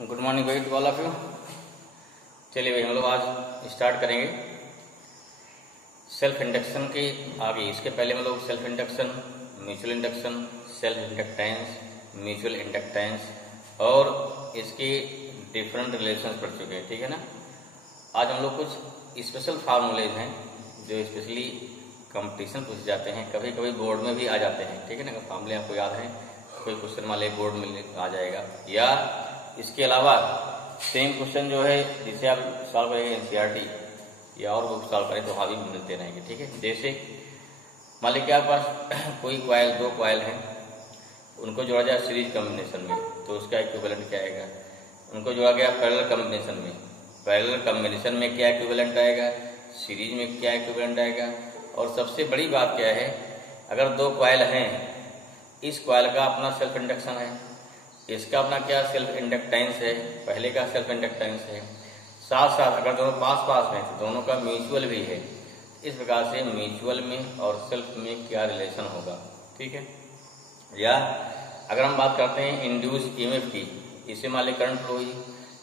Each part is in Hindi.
गुड मॉर्निंग भाई टू ऑल ऑफ यू। चलिए भाई हम लोग आज स्टार्ट करेंगे सेल्फ इंडक्शन के आगे। इसके पहले हम लोग self induction, mutual induction, self inductance, mutual inductance और इसके डिफरेंट रिलेशंस पढ़ चुके हैं, ठीक है ना। आज हम लोग कुछ स्पेशल फार्मूलेज हैं जो स्पेशली कंपटीशन पूछे जाते हैं, कभी कभी बोर्ड में भी आ जाते हैं, ठीक है ना। फार्मूले आपको याद है, कोई क्वेश्चन मान लिया बोर्ड में आ जाएगा, या इसके अलावा सेम क्वेश्चन जो है जिसे आप सॉल्व करेंगे एनसीईआरटी या और बुक सॉल्व करें तो वहाँ भी मिलते रहेंगे, ठीक है। जैसे मान लीजिए आपके पास कोई कॉइल, दो कॉइल हैं, उनको जोड़ा जाए सीरीज कॉम्बिनेशन में तो उसका इक्विवेलेंट क्या आएगा। उनको जोड़ा गया पैरेलल कॉम्बिनेशन में, पैरेलल कॉम्बिनेशन में क्या इक्विवेलेंट आएगा, सीरीज में क्या इक्विवेलेंट आएगा। और सबसे बड़ी बात क्या है, अगर दो कॉइल हैं, इस कॉइल का अपना सेल्फ इंडक्शन है, इसका अपना क्या सेल्फ इंडक्टेंस है, पहले का सेल्फ इंडक्टेंस है, साथ साथ अगर दोनों पास पास में तो दोनों का म्यूचुअल भी है। इस प्रकार से म्यूचुअल में और सेल्फ में क्या रिलेशन होगा, ठीक है। या अगर हम बात करते हैं इंड्यूस ईएमएफ की, इससे मान ली करंट फ्लो हुई,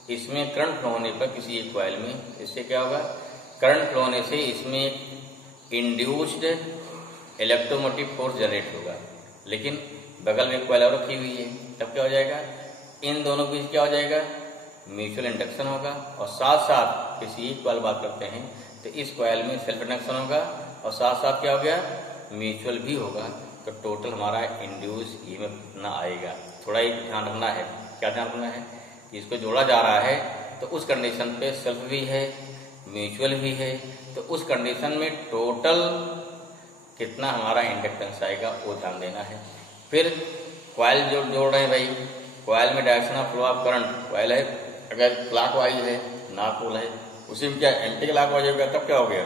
इसमें करंट फ्लो होने पर किसी एक कॉइल में इससे क्या होगा, करंट फ्लो होने से इसमें इंड्यूस्ड इलेक्ट्रोमोटिव फोर्स जनरेट होगा, लेकिन बगल में कॉइल और रखी हुई है, तब क्या हो जाएगा, इन दोनों के बीच क्या हो जाएगा, म्यूचुअल इंडक्शन होगा। और साथ साथ किसी एक कॉइल बात करते हैं तो इस कॉइल में सेल्फ इंडक्शन होगा और साथ साथ क्या हो गया, म्यूचुअल भी होगा। तो टोटल हमारा इंड्यूस ईएमएफ कितना आएगा, थोड़ा ही ध्यान रखना है। क्या ध्यान रखना है कि इसको जोड़ा जा रहा है तो उस कंडीशन पे सेल्फ भी है, म्यूचुअल भी है, तो उस कंडीशन में टोटल कितना हमारा इंडक्टेंस आएगा वो ध्यान देना है। फिर कॉइल जो जोड़ रहे हैं भाई, कॉइल में direction of flow of current, coil है अगर क्लॉक वाइज है, नॉर्थ पोल है, उसी में क्या एंटी क्लॉक वाइज हो गया, तब क्या हो गया,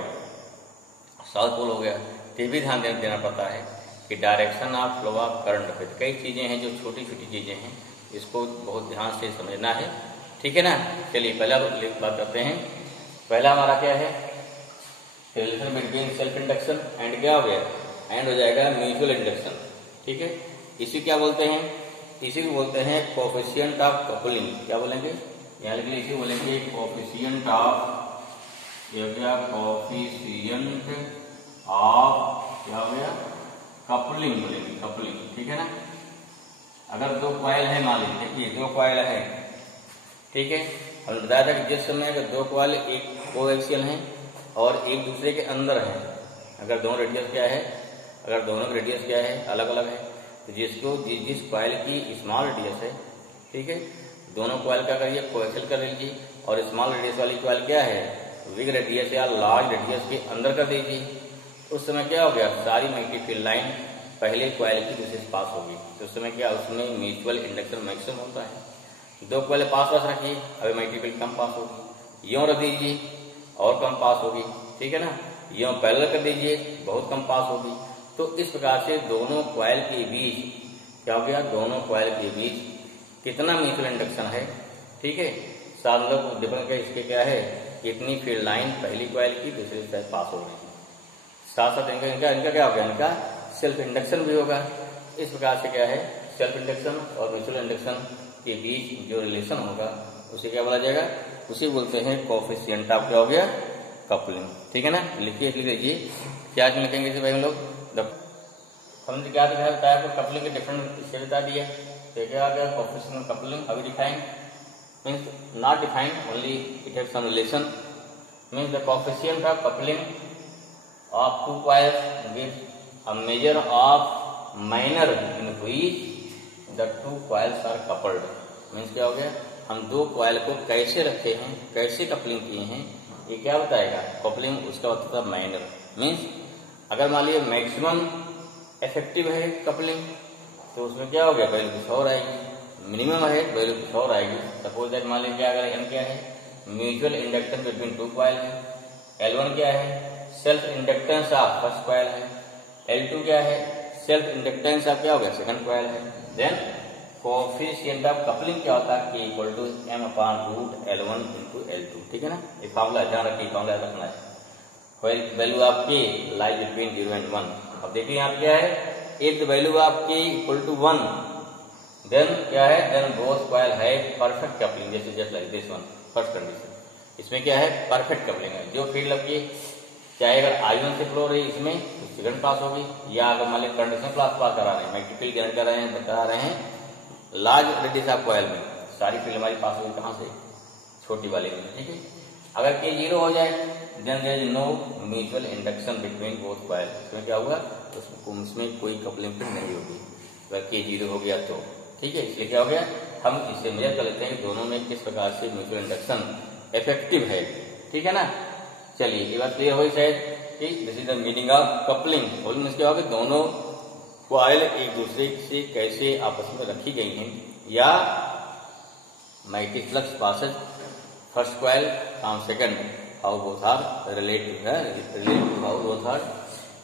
साउथ पोल हो गया। तो भी ध्यान देना पड़ता है कि direction of flow of current पे कई चीजें हैं जो छोटी छोटी चीजें हैं, इसको बहुत ध्यान से समझना है, ठीक है ना। चलिए पहला बात करते हैं। पहला हमारा क्या है, relation between self induction and क्या हो गया, एंड हो जाएगा म्यूचुअल इंडक्शन, ठीक है। इसी क्या बोलते हैं, इसी को बोलते हैं कोएफिशिएंट ऑफ कपलिंग। क्या बोलेंगे, यहाँ लिख इसी बोलेंगे कोएफिशिएंट ऑफ, ये हो गया कोएफिशिएंट ऑफ क्या हो गया, कपलिंग बोलेंगे, कपलिंग, ठीक है ना। अगर दो कॉइल है, मान लीजिए देखिए दो कॉइल है, ठीक है। हमने बताया था कि जिस समय अगर दो कॉइल एक कोएक्सियल हैं और एक दूसरे के अंदर है, अगर दोनों रेडियस क्या है, अगर दोनों की रेडियस क्या है, अलग अलग है, तो जिसको जिस कॉइल की स्मॉल रेडियस है, ठीक है, दोनों कॉइल का करिए कोएक्सियल कर लीजिए, और स्मॉल रेडियस वाली कॉइल क्या है, बिग रेडियस या लार्ज रेडियस के अंदर कर दीजिए। उस समय क्या हो गया, सारी मैग्नेटिक फील्ड लाइन पहले कॉइल की दूसरे से पास होगी, तो उस समय क्या, उसमें म्यूचुअल इंडक्शन मैक्सिमम होता है। दो कॉइल पास पास रखिए, अभी मैग्नेटिक फील्ड कम पास होगी, यूं रख दीजिए और कम पास होगी, ठीक है ना। यूं पैरेलल कर दीजिए, बहुत कम पास होगी। तो इस प्रकार से दोनों कॉइल के बीच क्या हो गया, दोनों कॉइल के बीच कितना म्यूचुअल इंडक्शन है, ठीक है। साथ लोग डिपेंड कर इसके क्या है, कितनी फील्ड लाइन पहली कॉइल की दूसरी से पास हो रही है, साथ साथ इनका क्या हो गया, इनका सेल्फ इंडक्शन भी होगा। इस प्रकार से क्या है, सेल्फ इंडक्शन और म्यूचुअल इंडक्शन के बीच जो रिलेशन होगा उसे क्या बोला जाएगा, उसे बोलते हैं कोएफिशिएंट ऑफ क्या हो गया, कपलिंग, ठीक है ना। लिखिए, लिख लीजिए क्या लिखेंगे इसे भाई हम लोग, हमने क्या बताया आपको, कपलिंग के डिफरेंट इससे बता दिया। तो क्या आ गया, कोएफिशिएंट ऑफ कपलिंग अभी defined means not defined, only it have some relation, means the coefficient of coupling of two coils gives a measure of manner in which the two coils are coupled. Means क्या हो गया, हम दो कॉइल को कैसे रखे हैं, कैसे कपलिंग किए हैं, ये क्या बताएगा, कपलिंग उसका होता है मैनर। मीन्स अगर मान लीजिए मैक्सिमम इफेक्टिव है कपलिंग तो उसमें क्या हो गया, वैल्यू कुछ और आएगी, मिनिमम है वैल्यू कुछ और आएगी। सपोज दैट मान लीजिए अगर एन क्या है, mutual inductance between two coil है, L1 क्या है, self inductance of first coil है, L2 क्या है, सेल्फ इंडक्टेंस ऑफ क्या हो गया, सेकंड कॉइल है। देन कोएफिशिएंट ऑफ कपलिंग क्या होता है, K equal to m/√L1 into L2, ठीक है ना। ये फार्मूला ध्यान रखिए, फार्मूला रखना है, value of K lie between 0 and 1। अब देखिए यहाँ क्या है, if the value of K equal to 1 then क्या है, देन बोथ कॉइल है परफेक्ट कपलिंग, जैसे just like this one first condition. इसमें क्या है, परफेक्ट कपलिंग है। जो फील्ड आपकी चाहे अगर I1 से फ्लो रही इसमें तो सेकंड पास होगी, या अगर मान लीजिए करंट इसमें पास करा रहे हैं, मैग्नेटिक फील्ड करंट करा रहे हैं लार्ज रेडियस ऑफ कॉइल में, सारी फील्ड हमारी पास होगी कहां से, छोटी वाले में, ठीक है। अगर के 0 हो जाए then there is no mutual induction between both coil, इसमें क्या होगा, उसमें कोई कपलिंग फिर नहीं होगी। अगर के 0 हो गया तो ठीक है, इसलिए क्या हो गया, हम इससे मेजर कर लेते हैं कि दोनों में किस प्रकार से म्यूचुअल इंडक्शन इफेक्टिव है, ठीक है ना। चलिए ये बात क्लियर हुई शायद कि this is the meaning of coupling. और क्या होगा, दोनों कॉइल एक दूसरे से कैसे आपस में रखी गई हैं, या magnetic flux passes first coil from second, how both are relative है, relative how both are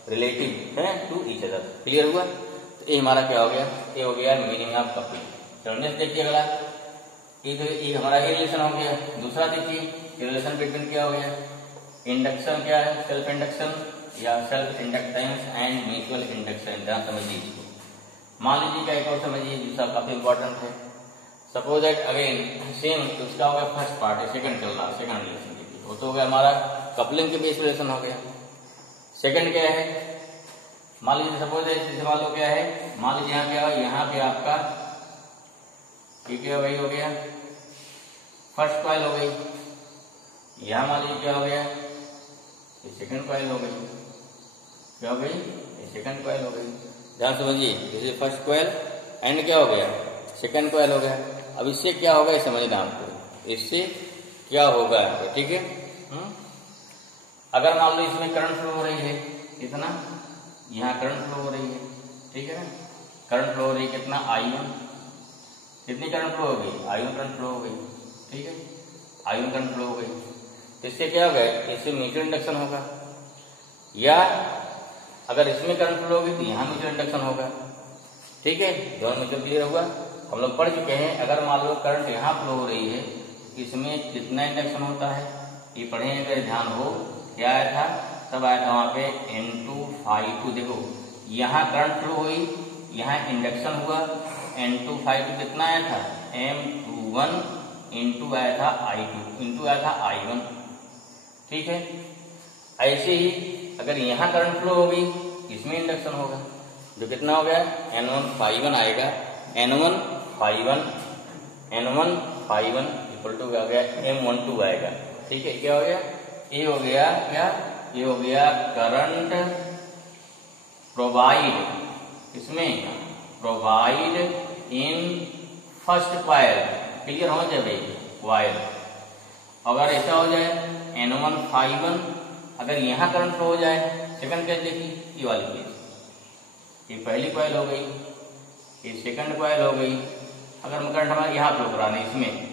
relative है टू ईच अदर। क्लियर हुआ। तो ये हमारा क्या हो गया, ये हो गया मीनिंग ऑफ कपलिंग। चलो नेक्स्ट देखिए अगला, ये हमारा ये रिलेशन हो गया। दूसरा देखिए रिलेशन बिटवीन क्या हो गया, इंडक्शन क्या है, सेल्फ इंडक्शन या self inductance and mutual induction. ध्यान समझिए इसको। मान लीजिए क्या एक और समझिए दूसरा काफी इंपॉर्टेंट है। सपोज दैट अगेन सेम उसका हो गया फर्स्ट पार्ट है, सेकंड चल रहा, सेकंड रिलेशन देखिए, वो तो हो गया हमारा कपलिंग के बेस रिलेशन हो गया। सेकंड क्या है, मान लीजिए सपोज दैट मान लो क्या है, मान लीजिए यहाँ क्या हो, यहाँ पे आपका ठीक है वही हो गया फर्स्ट कॉइल हो गई, यहाँ मान लीजिए क्या हो गया, ये सेकंड कॉइल हो गई, क्या हो गई, ये सेकंड कॉइल हो गई। ध्यान समझिए, जैसे फर्स्ट कॉइल एंड क्या हो गया, सेकंड कॉइल हो गया। अब इससे क्या होगा ये समझना आपको, इससे क्या होगा, ठीक है। अगर मान लो इसमें करंट फ्लो हो रही है कितना, यहाँ करंट फ्लो हो रही है, ठीक है ना, करंट फ्लो हो रही है कितना, I1, कितनी करंट फ्लो हो गई, I1 करंट फ्लो हो गई, ठीक है, I1 करंट फ्लो हो गई। तो इससे क्या होगा, इससे म्यूचुअल इंडक्शन होगा, या अगर इसमें करंट फ्लो होगी तो यहाँ म्यूचुअल इंडक्शन होगा, ठीक है। दोनों म्यूचुअल क्लियर होगा। हम लोग पढ़ चुके हैं, अगर मान लो करंट यहाँ फ्लो हो रही है इसमें कितना इंडक्शन होता है, ये पढ़े अगर ध्यान हो, क्या आया था, तब आया था वहां पे N2∅2। देखो यहाँ करंट फ्लो हुई, यहाँ इंडक्शन हुआ, N2∅2 कितना आया था, M21 इंटू आया था I2 इंटू आया था I1, ठीक है। ऐसे ही अगर यहाँ करंट फ्लो होगी इसमें इंडक्शन होगा, जो कितना हो गया, N1∅1 आएगा, N1∅1 इक्वल टू क्या हो गया, M12 आएगा, ठीक है। क्या हो गया, ये हो गया क्या, ये हो गया करंट प्रोवाइड, इसमें provide in first coil. Clear हो जाए भाई कॉइल। अगर ऐसा हो जाए N1∅1, अगर यहाँ करंट फ्लो हो जाए, सेकंड केस देखिए, ये वाली केस, ये पहली कॉइल हो गई, ये सेकंड कॉइल हो गई। अगर करंट हमारे यहाँ फ्लो कराना है इसमें,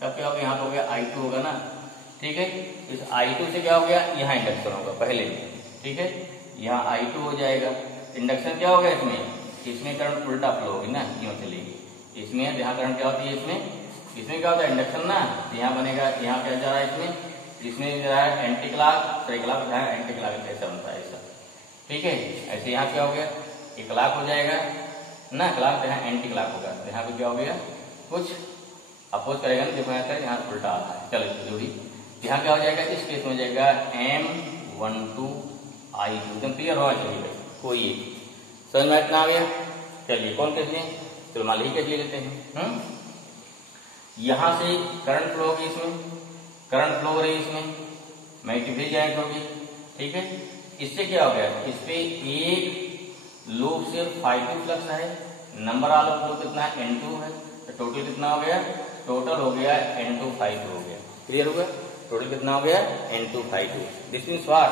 तब क्या होगा, यहाँ तो हो गया I2 होगा ना, ठीक है। इस I2 से क्या हो गया, यहाँ इंडक्शन होगा पहले, ठीक है, यहाँ I2 हो जाएगा, इंडक्शन क्या हो गया इसमें करंट उल्टा फ्लो होगी ना, यूं चलेगी। इसमें यहाँ करंट क्या होती है, इसमें क्या होता है इंडक्शन ना, यहाँ बनेगा, यहाँ क्या जा रहा है इसमें जा रहा है anti clock, clock anti clock कैसा बनता है ऐसा, ठीक है। ऐसे यहाँ क्या हो गया, एक क्लॉक हो जाएगा ना, क्लॉक यहाँ एंटी क्लॉक होगा, तो यहाँ पे क्या हो गया, कुछ अपोज करेगा ना, देखो यहाँ उल्टा आता है। चलो जरूरी यहाँ क्या हो जाएगा, इस केस में हो जाएगा M12 I2। एकदम क्लियर होना चाहिए, कोई एक समझ में इतना आ गया। चलिए कौन केस लें, चलो मान लीजिए केस ले लेते हैं। यहाँ से करंट फ्लो होगी, इसमें करंट फ्लो हो रही है, इसमें मैग्नेटिक फील्ड जनरेट होगी, ठीक है। इससे क्या हो गया, इस पे एक लूप से ∅2 फ्लक्स है, नंबर ऑफ फ्लो कितना है, N2 है, तो टोटल कितना हो गया, टोटल हो गया N2∅2 हो गया। क्लियर हुआ, टोटल कितना हो गया, N2∅2। दिस मीन्स व्हाट,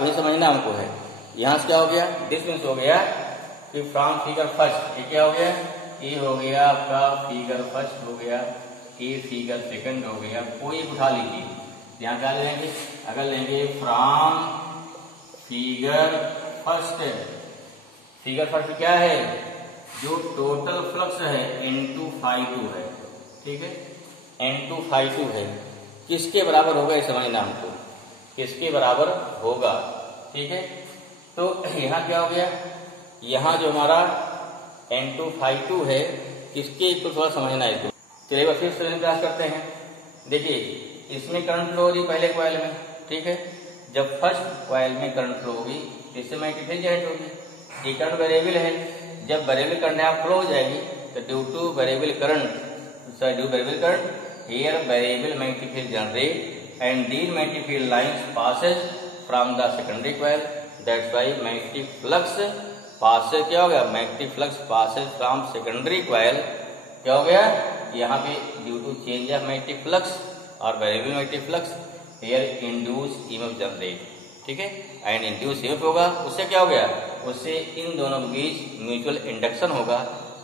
वही समझना हमको है। यहाँ से क्या हो गया, दिस मीन्स हो गया कि फ्रॉम फिगर फर्स्ट, ये क्या हो गया, ये हो गया आपका फिगर फर्स्ट हो गया, ये फिगर सेकंड हो गया, कोई उठा लीजिए। यहाँ क्या लेंगे, अगर लेंगे फ्रॉम फिगर फर्स्ट क्या है, जो टोटल फ्लक्स है N2∅2 है, ठीक है, N2∅2 है, किसके बराबर होगा ये समझना हमको, किसके बराबर होगा, ठीक है। तो यहाँ क्या हो गया, यहाँ जो हमारा N2 है, किसके इक्वल थोड़ा समझना है इसको। चलिए बस फिर से प्रयास करते हैं। देखिए इसमें करंट फ्लो हो रही पहले कॉइल में, ठीक है। जब फर्स्ट कॉइल में करंट फ्लो होगी तो इससे मैग्नेटिक फील्ड जनरेट होगी। ये करंट वेरिएबल है, जब वेरिएबल करंट यहाँ फ्लो हो जाएगी तो due two variable current here variable magnetic field generate and these magnetic field lines passes from the secondary coil, that's why magnetic flux passes, क्या हो गया, magnetic flux passes from secondary coil, क्या हो गया यहाँ पे due to change of magnetic flux और variable magnetic flux here induce EMF generate, ठीक है। एंड इंड्यूस ईएमएफ होगा, उससे क्या हो गया, उससे इन दोनों के बीच म्यूचुअल इंडक्शन होगा।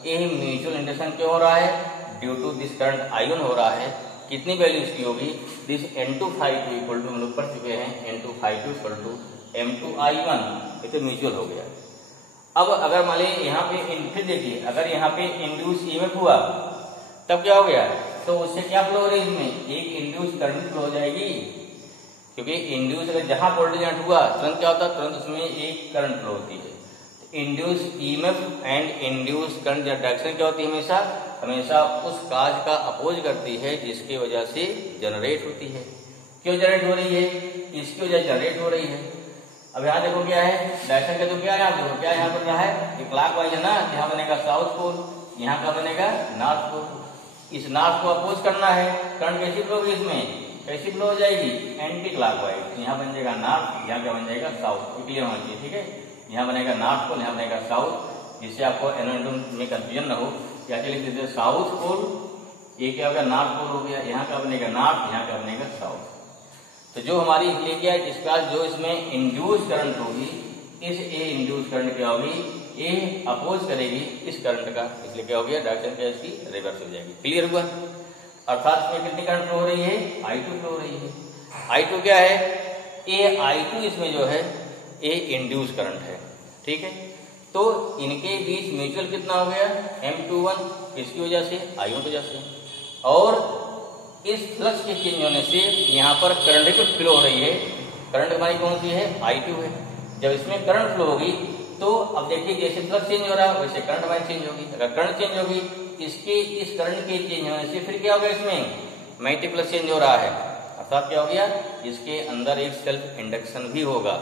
ये म्यूचुअल इंडक्शन क्यों हो रहा है, ड्यू टू दिस करंट आयन हो रहा है। कितनी वैल्यू इसकी होगी, दिस N2 इक्वल टू हम लोग पढ़ चुके हैं, N2 इक्वल टू M2I1, ये तो म्यूचुअल हो गया। अब अगर मान लीजिए यहाँ पे फिर देखिए, अगर यहाँ पे इंड्यूस ईएमएफ हुआ तब क्या हो गया, तो उससे क्या फ्लो हो रही है, इसमें एक इंड्यूस करंट फ्लो हो जाएगी, क्योंकि इंड्यूस अगर जहां वोल्टेज जनरेट हुआ तुरंत क्या होता है, तुरंत उसमें एक करंट फ्लो होती है। Induce EMF and induce current direction क्या होती है, हमेशा उस काज का अपोज करती है जिसकी वजह से जनरेट होती है। क्यों जनरेट हो रही है, इसकी वजह जनरेट हो रही है। अब यहाँ देखो क्या है, डायरेक्शन का तो क्या है, देखो क्या यहाँ बन रहा है, ये क्लॉकवाइज है ना, यहाँ बनेगा साउथ पोल, यहाँ का बनेगा नॉर्थ पोल। इस नॉर्थ को अपोज करना है, करंट कैसी फ्लो होगी, इसमें कैसी फ्लो हो जाएगी, एंटी क्लॉकवाइज। यहाँ बन जाएगा नॉर्थ, यहाँ क्या बन जाएगा साउथ, क्लियर होना चाहिए, ठीक है। यहाँ बनेगा नॉर्थ पोल, यहाँ बनेगा साउथ, जिससे आपको एनोड में कंफ्यूजन न हो। क्या लिख देते हैं साउथ पोल, ये क्या हो गया नॉर्थ पोल हो गया, यहाँ का बनेगा नॉर्थ, यहाँ का बनेगा साउथ। तो जो हमारी इसलिए क्या है, इसका जो इसमें इंड्यूस करंट होगी, इस ए इंड्यूस करंट क्या होगी, ए अपोज करेगी इस करंट का, इसलिए क्या हो गया, डायरेक्शन क्या इसकी रिवर्स हो जाएगी। क्लियर हुआ, अर्थात इसमें कितनी करंट फ्लो हो रही है, I2 फ्लो हो रही है। I2 क्या है, ए I2 इसमें जो है ए इंड्यूस करंट है, ठीक है। तो इनके बीच म्यूचुअल कितना हो गया, M21, इसकी वजह से I1 की वजह से, और इस फ्लक्स के चेंज होने से यहाँ पर करंट की फ्लो हो रही है। करंट हमारी कौन सी है, I2 है। जब इसमें करंट फ्लो होगी तो अब देखिए जैसे फ्लक्स चेंज हो रहा है वैसे करंट हमारी चेंज होगी। अगर करंट चेंज होगी, इसके इस करंट के चेंज होने से फिर क्या होगा, इसमें मैग्नेटिक फ्लक्स चेंज हो रहा है, अर्थात क्या हो गया, इसके अंदर एक सेल्फ इंडक्शन भी होगा।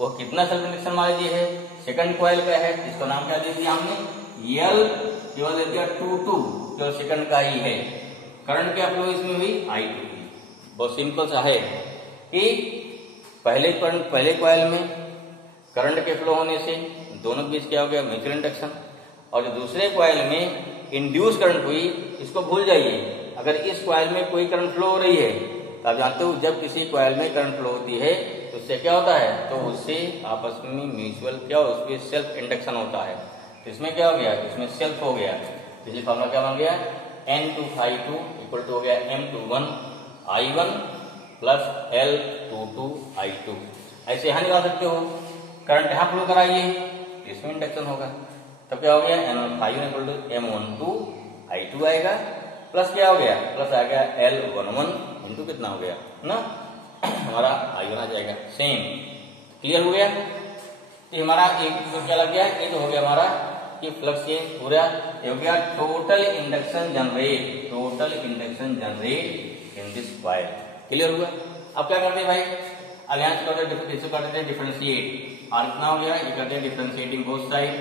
वो कितना सेल्फ इंडक्शन मान लीजिए है, सेकंड कॉइल का है, इसका नाम क्या दे दिया हमने, L केवल दे दिया 2 केवल सेकंड का ही है। करंट क्या फ्लो इसमें हुई, I2 की। बहुत सिंपल सा है कि पहले कॉइल में करंट के फ्लो होने से दोनों के बीच क्या हो गया, म्यूचुअल इंडक्शन, और जो दूसरे कॉइल में इंड्यूस करंट हुई, इसको भूल जाइए। अगर इस कॉइल में कोई करंट फ्लो हो रही है तो आप जानते हो जब किसी कॉइल में करंट फ्लो होती है तो उससे क्या होता है, तो उससे आपस में म्यूचुअल क्या हो, उसके सेल्फ इंडक्शन होता है। तो इसमें क्या हो गया, इसमें सेल्फ हो गया, इसलिए फॉर्मूला क्या बन गया, N2 इक्वल टू हो गया M21 I1 plus L22 I2। ऐसे यहां निकाल सकते हो, करंट यहां फ्लो कराइए, इसमें इंडक्शन होगा, तब क्या हो गया, N5 equal to M12 I2 आएगा, प्लस क्या हो गया, प्लस आ गया L11 इंटू कितना हो गया ना, हमारा I1 आ जाएगा, सेम। क्लियर हो गया। तो हमारा एक तो क्या लग गया, एक हो गया हमारा कि फ्लक्स चेंज पूरा हो गया, total induction generate in this coil. Clear हुआ। अब क्या करते हैं भाई, अब यहाँ से करते हैं डिफरेंशिएट, और कितना हो गया, ये करते हैं differentiating both side,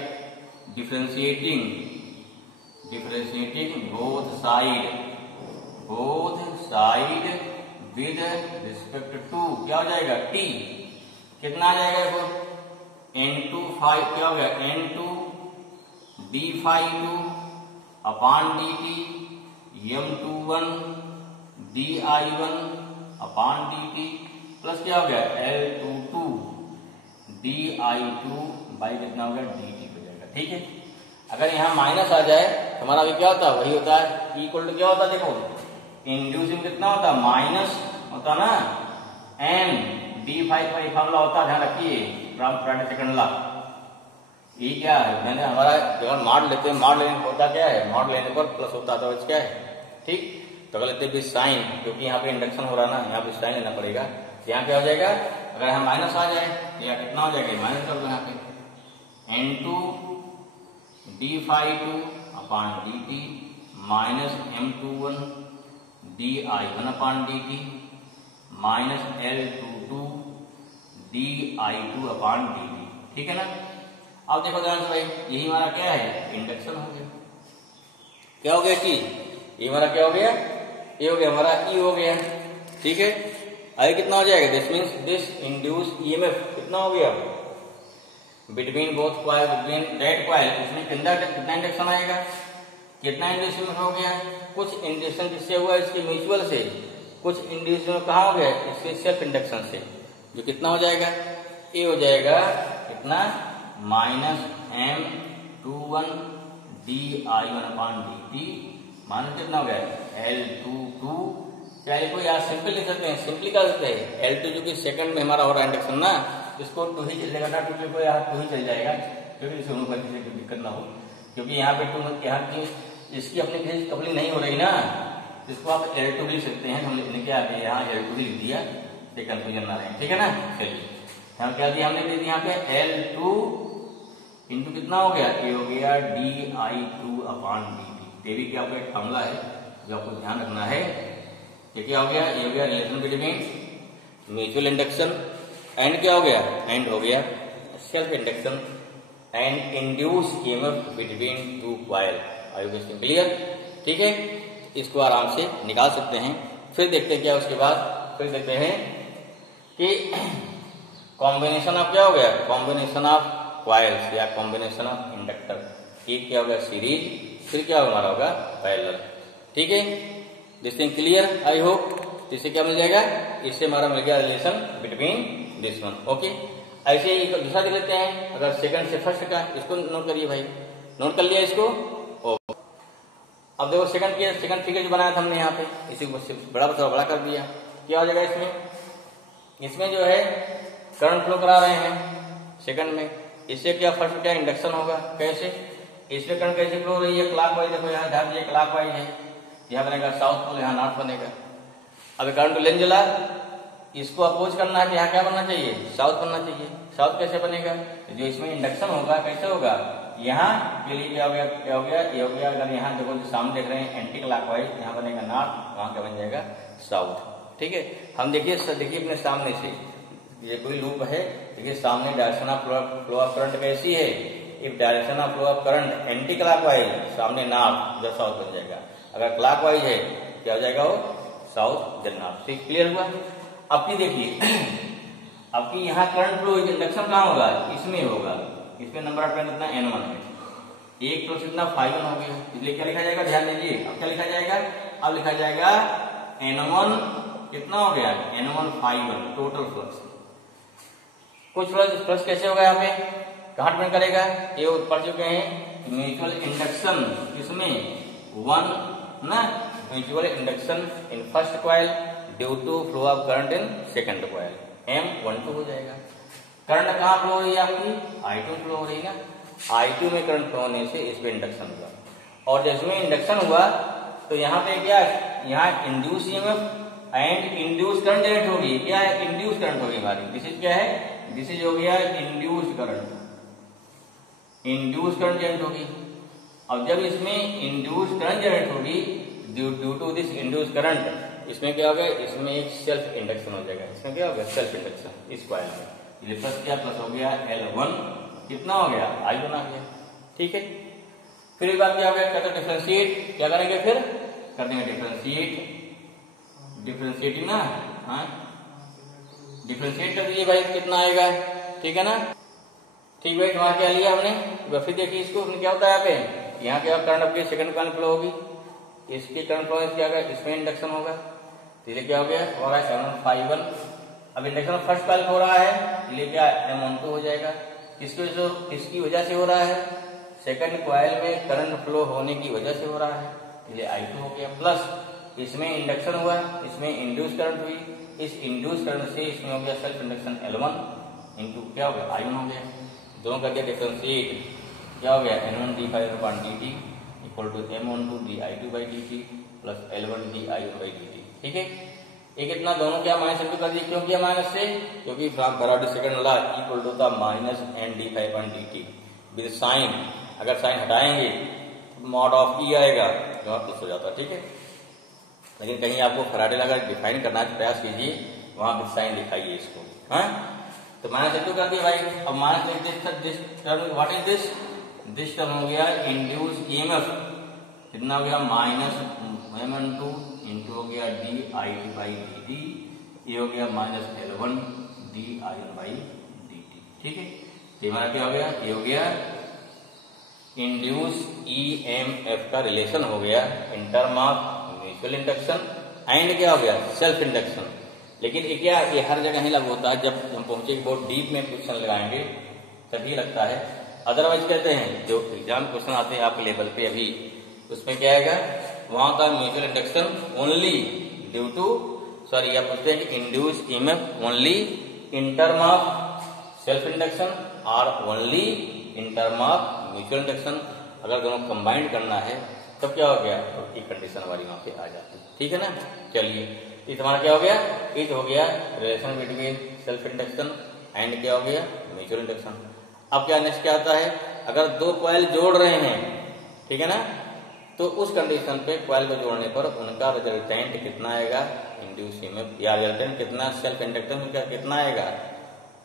differentiating both side with respect to क्या हो जाएगा, T कितना आ जाएगा, N2 क्या हो गया, N2 d∅2 upon dt, M21 di1 upon dt, plus क्या हो गया L22 di2 बाई कितना हो गया, dt हो जाएगा। ठीक है, अगर यहाँ माइनस आ जाए तो हमारा अभी क्या होता है, वही होता है, इक्वल टू क्या होता है, देखो इंड्यूसिंग कितना होता है, माइनस होता ना, n d∅ फॉर्मूला होता है, ध्यान रखिए, फ्रॉम सेकंड लॉ। ये क्या है, मैंने हमारा अगर मॉड लेते हैं, मॉड लेने होता क्या है, मॉड लेने पर प्लस होता है, तो क्या है, ठीक। तो अगर लेते हैं साइन, क्योंकि यहाँ पे इंडक्शन हो रहा है ना, यहाँ पे साइन लेना पड़ेगा, यहाँ क्या हो जाएगा, अगर यहाँ माइनस आ जाए तो यहाँ कितना हो जाएगा, माइनस कर दो, यहाँ पे N2 d∅2 upon dt minus M21 di1 upon dt minus L22 di2 upon dt। ठीक है ना। अब देखो ध्यान से भाई, यही हमारा क्या है, इंडक्शन हो गया। क्या हो गया कि ये हमारा क्या हो गया, ये हो गया हमारा ई हो गया। ठीक है, आगे कितना हो जाएगा, this means this induce EMF कितना हो गया between both coil, between that coil, इसमें कितना इंडक्शन आएगा, कितना इंड्यूस हो गया, कुछ इंड्यूशन जिससे हुआ इसके म्यूचुअल से, कुछ इंड्यूशन कहाँ हो गया, इसके सेल्फ इंडक्शन से, जो कितना हो जाएगा, ये हो जाएगा कितना minus M21 di1 upon dt minus कितना हो गया L22, चाहे कोई यार सिंपल लिख सकते हैं, सिंपली कर सकते हैं, L2 जो कि सेकंड में हमारा हो रहा है इंडक्शन ना, इसको 2 ही चलेगा ना, 2 को यहाँ 2 ही चल जाएगा, क्योंकि इसे उनको किसी को दिक्कत ना हो, क्योंकि यहाँ पे 2 यहाँ की इसकी अपनी किसी कपलिंग नहीं हो रही ना, इसको आप L2 लिख सकते हैं। हम लिखने क्या यहाँ L2 लिख दिया, कंफ्यूजन ना रहे। ठीक है ना। चलिए यहाँ क्या दिया हमने, यहाँ पे L2 इंटू कितना हो गया, ये हो गया di2 अपॉन dt। ये भी क्या आपका एक फॉर्मूला है जो आपको ध्यान रखना है। ये क्या हो गया, ये हो गया relation between mutual induction and क्या हो गया, एंड हो गया self induction and induce EMF between two coil. Are you getting clear. ठीक है, इसको आराम से निकाल सकते हैं। फिर देखते हैं क्या उसके बाद, फिर देखते हैं कि कॉम्बिनेशन ऑफ क्या हो गया, कॉम्बिनेशन ऑफ कॉइल्स या कॉम्बिनेशन ऑफ इंडक्टर। एक क्या होगा सीरीज, फिर क्या हमारा होगा पैरेलल। ठीक है, this thing clear I hope. इससे क्या मिल जाएगा, इससे हमारा मिल गया relation between this one. Okay, ऐसे ही दूसरा देख लेते हैं, अगर सेकंड से फर्स्ट का, इसको नोट करिए भाई, नोट कर लिया इसको। ओके, अब देखो सेकंड फिगर जो बनाया था हमने यहाँ पे, इसी को बड़ा बड़ा कर दिया। क्या हो जाएगा इसमें जो है करंट फ्लो करा रहे हैं सेकंड में, इससे क्या फर्स्ट क्या इंडक्शन होगा, कैसे, इसमें करंट कैसे फ्लो हो रही है, क्लॉकवाइज। देखो यहाँ ध्यान दिए क्लॉकवाइज है, यहाँ बनेगा साउथ पोल, यहाँ नॉर्थ बनेगा। अब करंट लेन जला, इसको अपोज करना है, यहाँ क्या बनना चाहिए, साउथ बनना चाहिए। साउथ कैसे बनेगा, जो इसमें इंडक्शन होगा कैसे होगा, यहाँ के लिए क्या हो गया, ये हो गया। अगर यहाँ देखो जो सामने देख रहे हैं एंटी क्लॉकवाइज, यहाँ बनेगा नॉर्थ, वहां क्या बन जाएगा साउथ। ठीक है, हम देखिए अपने सामने से, ये कोई लूप है, देखिए सामने direction of flow of current कैसी है, if direction of flow of current anti clockwise, सामने नॉर्थ, जो साउथ बन जाएगा। अगर क्लॉकवाइज है क्या हो जाएगा, वो साउथ देन नॉर्थ। ठीक, क्लियर हुआ। अब की देखिए, अब की यहाँ करंट फ्लो इंडक्शन कहाँ होगा, इसमें होगा, इसमें नंबर ऑफ टर्न कितना N1 है, एक तो कितना 5 हो गया, इसलिए क्या लिखा जाएगा, ध्यान दीजिए। अब क्या लिखा जाएगा, अब लिखा जाएगा N1 कितना हो गया, N1 5 टोटल फ्लक्स। कुछ फ्लक्स कैसे होगा, यहाँ पे कहाँ डिपेंड करेगा, ये पढ़ चुके हैं, म्यूचुअल इंडक्शन इसमें 1 ना, mutual induction in first coil due to flow of current in second coil, M12 हो जाएगा। करंट कहाँ फ्लो हो रही है आपकी, I2 फ्लो हो रही है ना, I2 में करंट फ्लो होने से इस पे इंडक्शन हुआ, और जिसमें इंडक्शन हुआ तो यहाँ पे क्या, यहाँ induce EMF and induce current generate होगी। क्या है, इंड्यूस करंट होगी हमारी, दिस इज क्या है, दिस इज हो गया induce current, induce current generate होगी। अब जब इसमें इंड्यूस करंट जनरेट होगी due to this induce current, इसमें क्या होगा, इसमें एक सेल्फ इंडक्शन हो जाएगा। इसमें क्या होगा, सेल्फ इंडक्शन इस कॉइल में, ये प्लस क्या प्लस हो गया L1 कितना हो गया, I1 आ गया। ठीक है, फिर एक बात क्या हो गया, कहते हैं डिफरेंशिएट, क्या करेंगे, फिर कर देंगे डिफरेंशिएटिंग ना, हाँ डिफरेंशिएट कर दीजिए भाई, कितना आएगा। ठीक है ना, ठीक भाई, वहां क्या लिया हमने, फिर देखिए इसको क्या होता है, यहाँ पे यहाँ क्या करंट अपनी सेकंड करंट फ्लो होगी, इसकी करंट फ्लो क्या होगा, इसमें इंडक्शन होगा, इसलिए क्या हो गया, हो रहा है M1 अब इंडक्शन फर्स्ट कॉइल हो रहा है, इसलिए क्या M12 हो जाएगा। किसकी वजह से हो रहा है, सेकंड कॉइल में करंट फ्लो होने की वजह से हो रहा है, इसलिए I2 हो गया, प्लस इसमें इंडक्शन हुआ, इसमें इंड्यूस करंट हुई, इस इंड्यूस करंट से इसमें हो गया सेल्फ इंडक्शन L1 इंटू क्या हो गया I1 हो गया, दोनों करके डिफरेंशिएट क्या हो गया N1 d∅dt equal to M12 di2/dt plus L1 di1/dt। ठीक है, ये कितना, दोनों क्या माइनस इंटू कर दिए, क्यों किया माइनस से, क्योंकि Faraday second law equal to the minus N d∅dt with sign अगर साइन हटाएंगे मॉड ऑफ ई आएगा, यहाँ प्लस हो जाता है, ठीक है। लेकिन कहीं आपको फैराडे लगा डिफाइन करना है तो प्रयास कीजिए, वहां पर साइन दिखाइए इसको। हाँ, तो माइनस इंटू कर दिया भाई। अब minus this term, what is this term हो गया इंड्यूस ईएमएफ, कितना हो गया माइनस m12 इंटू हो गया D I by D T, ये हो गया minus L1 D I by D T, ठीक है। ये हमारा क्या हो गया, ये हो गया इंड्यूस ईएमएफ का रिलेशन हो गया इन term of mutual induction and क्या हो गया सेल्फ इंडक्शन। लेकिन ये हर जगह नहीं लागू होता है, जब हम पहुंचेंगे बहुत डीप में क्वेश्चन लगाएंगे तभी लगता है। अदरवाइज कहते हैं जो एग्जाम क्वेश्चन आते हैं आपके लेवल पे अभी, उसमें क्या आएगा, वहां का mutual induction only due to, sorry आप पूछते हैं कि induce EMF only in term of self induction और only in term of mutual induction. अगर दोनों कंबाइंड करना है तब क्या हो गया, तो एक कंडीशन हमारी वहां पे आ जाती है, ठीक है ना। चलिए, इस हमारा क्या हो गया, इट हो गया relation between self induction and क्या हो गया म्यूचुअल इंडक्शन। अब क्या नेक्स्ट क्या आता है, अगर दो कॉइल जोड़ रहे हैं, ठीक है ना, तो उस कंडीशन पे कॉइल को जोड़ने पर उनका रिजल्टेंट कितना आएगा, इंड्यूस ईएमएफ या रिजल्टेंट कितना सेल्फ इंडक्टेंस का कितना आएगा,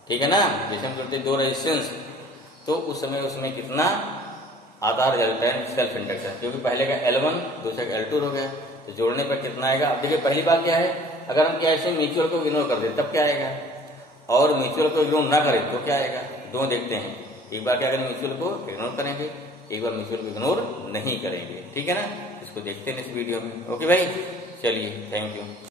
ठीक है ना। जैसे हम जोड़ते दो रेजिस्टेंस तो उस समय उसमें कितना आता रिजल्टेंट सेल्फ इंडक्टेंस, क्योंकि पहले का L1 दूसरे का L2 हो गया, तो जोड़ने पर कितना आएगा। अब देखिए पहली बात क्या है, अगर हम क्या ऐसे म्यूचुअल को इग्नोर कर दें तब क्या आएगा, और म्यूचुअल को इग्नोर ना करें तो क्या आएगा, दोनों देखते हैं। एक बार क्या करें, म्यूचुअल को इग्नोर करेंगे, एक बार म्यूचुअल को इग्नोर नहीं करेंगे, ठीक है ना। इसको देखते हैं इस वीडियो में। ओके भाई, चलिए, थैंक यू।